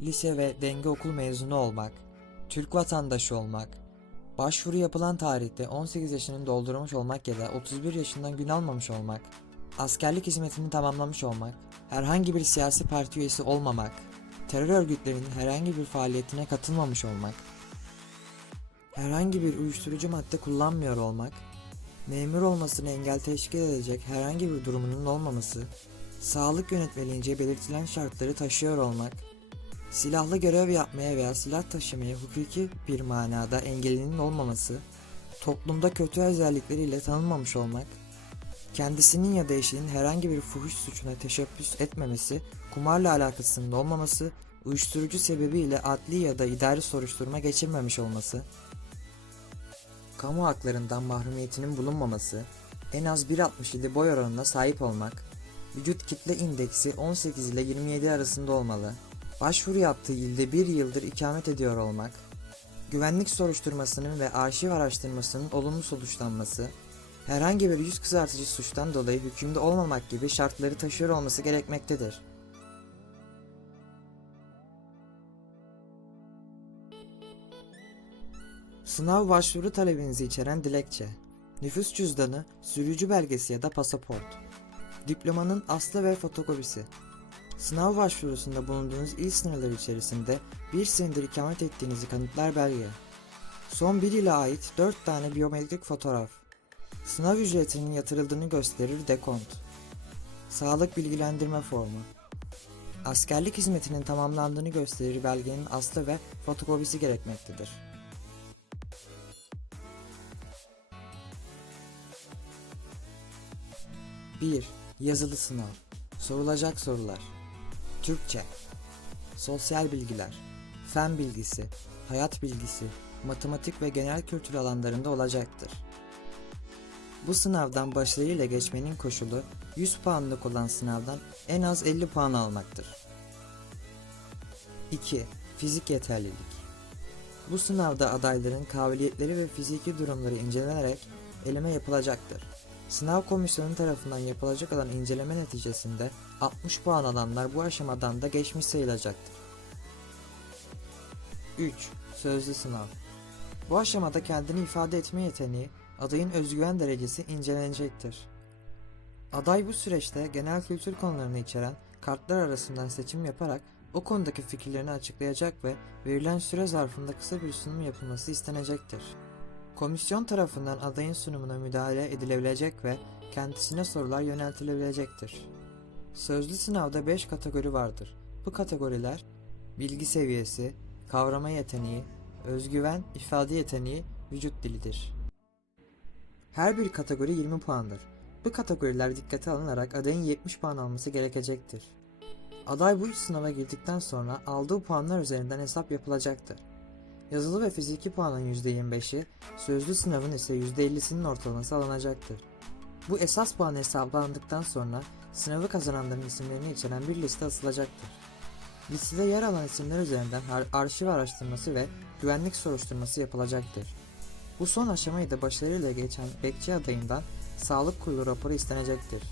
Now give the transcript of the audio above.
lise ve denge okul mezunu olmak, Türk vatandaşı olmak, başvuru yapılan tarihte 18 yaşını doldurmuş olmak ya da 31 yaşından gün almamış olmak, askerlik hizmetini tamamlamış olmak, herhangi bir siyasi parti üyesi olmamak, terör örgütlerinin herhangi bir faaliyetine katılmamış olmak, herhangi bir uyuşturucu madde kullanmıyor olmak, memur olmasını engel teşkil edecek herhangi bir durumunun olmaması, sağlık yönetmeliğince belirtilen şartları taşıyor olmak, silahlı görev yapmaya veya silah taşımaya hukuki bir manada engelinin olmaması, toplumda kötü özellikleriyle tanınmamış olmak, kendisinin ya da eşinin herhangi bir fuhuş suçuna teşebbüs etmemesi, kumarla alakasının olmaması, uyuşturucu sebebiyle adli ya da idari soruşturma geçirmemiş olması, kamu haklarından mahrumiyetinin bulunmaması, en az 1.67 boy oranına sahip olmak, vücut kitle indeksi 18 ile 27 arasında olmalı, başvuru yaptığı ilde bir yıldır ikamet ediyor olmak, güvenlik soruşturmasının ve arşiv araştırmasının olumlu sonuçlanması, herhangi bir yüz kızartıcı suçtan dolayı hükümde olmamak gibi şartları taşıyor olması gerekmektedir. Sınav başvuru talebinizi içeren dilekçe, nüfus cüzdanı, sürücü belgesi ya da pasaport, diplomanın aslı ve fotokopisi, sınav başvurusunda bulunduğunuz il sınırları içerisinde bir senedir ikamet ettiğinizi kanıtlar belge, son bir yıla ait 4 tane biyometrik fotoğraf, sınav ücretinin yatırıldığını gösterir dekont, sağlık bilgilendirme formu, askerlik hizmetinin tamamlandığını gösterir belgenin aslı ve fotokopisi gerekmektedir. 1. Yazılı sınav. Sorulacak sorular. Türkçe. Sosyal bilgiler. Fen bilgisi, hayat bilgisi, matematik ve genel kültür alanlarında olacaktır. Bu sınavdan başarıyla geçmenin koşulu 100 puanlık olan sınavdan en az 50 puan almaktır. 2. Fizik yeterlilik. Bu sınavda adayların kabiliyetleri ve fiziki durumları incelenerek eleme yapılacaktır. Sınav komisyonu tarafından yapılacak olan inceleme neticesinde 60 puan alanlar bu aşamadan da geçmiş sayılacaktır. 3. Sözlü sınav Bu aşamada kendini ifade etme yeteneği, adayın özgüven derecesi incelenecektir. Aday bu süreçte genel kültür konularını içeren kartlar arasından seçim yaparak o konudaki fikirlerini açıklayacak ve verilen süre zarfında kısa bir sunum yapılması istenecektir. Komisyon tarafından adayın sunumuna müdahale edilebilecek ve kendisine sorular yöneltilebilecektir. Sözlü sınavda 5 kategori vardır. Bu kategoriler bilgi seviyesi, kavrama yeteneği, özgüven, ifade yeteneği, vücut dilidir. Her bir kategori 20 puandır. Bu kategoriler dikkate alınarak adayın 70 puan alması gerekecektir. Aday bu üç sınava girdikten sonra aldığı puanlar üzerinden hesap yapılacaktır. Yazılı ve fiziki puanın %25'i, sözlü sınavın ise %50'sinin ortalaması alınacaktır. Bu esas puan hesaplandıktan sonra sınavı kazananların isimlerini içeren bir liste asılacaktır. Listede yer alan isimler üzerinden arşiv araştırması ve güvenlik soruşturması yapılacaktır. Bu son aşamayı da başarıyla geçen bekçi adayından sağlık kurulu raporu istenecektir.